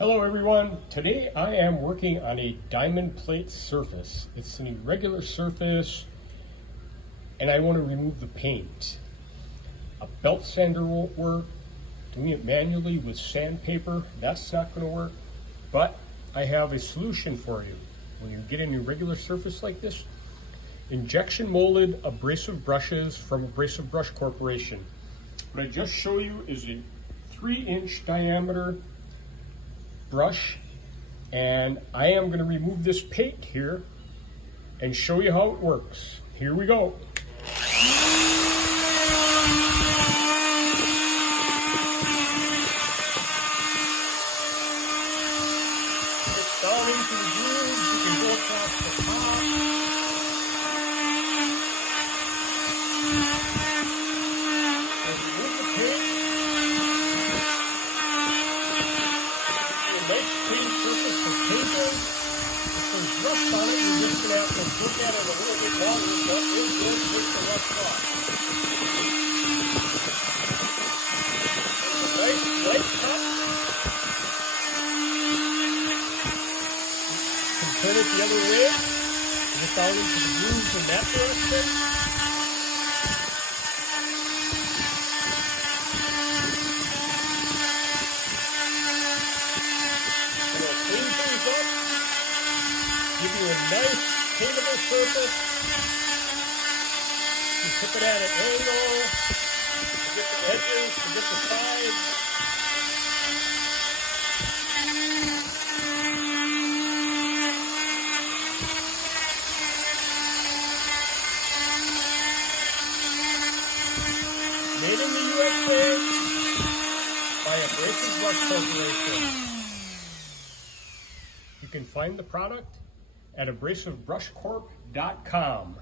Hello everyone, today I am working on a diamond plate surface. It's an irregular surface and I want to remove the paint. A belt sander won't work. Doing it manually with sandpaper, that's not going to work. But I have a solution for you. When you get an irregular surface like this, injection molded abrasive brushes from Abrasive Brush Corporation. What I just show you is a 3-inch diameter brush, and I am going to remove this paint here and show you how it works. Here we go. Get down into the grooves, you can go across the top. And remove the paint. Nice clean surface for painting. If there's rust on it, you're just going to have to look at it a little bit longer, but it will take the rust off. It's a nice light cut. You can turn it the other way, get down into the grooves in that direction. Give you a nice paintable surface. You tip it at an angle to get the edges, to get the sides. Made in the USA by Abrasive Brush Corporation. You can find the product at abrasivebrushcorp.com.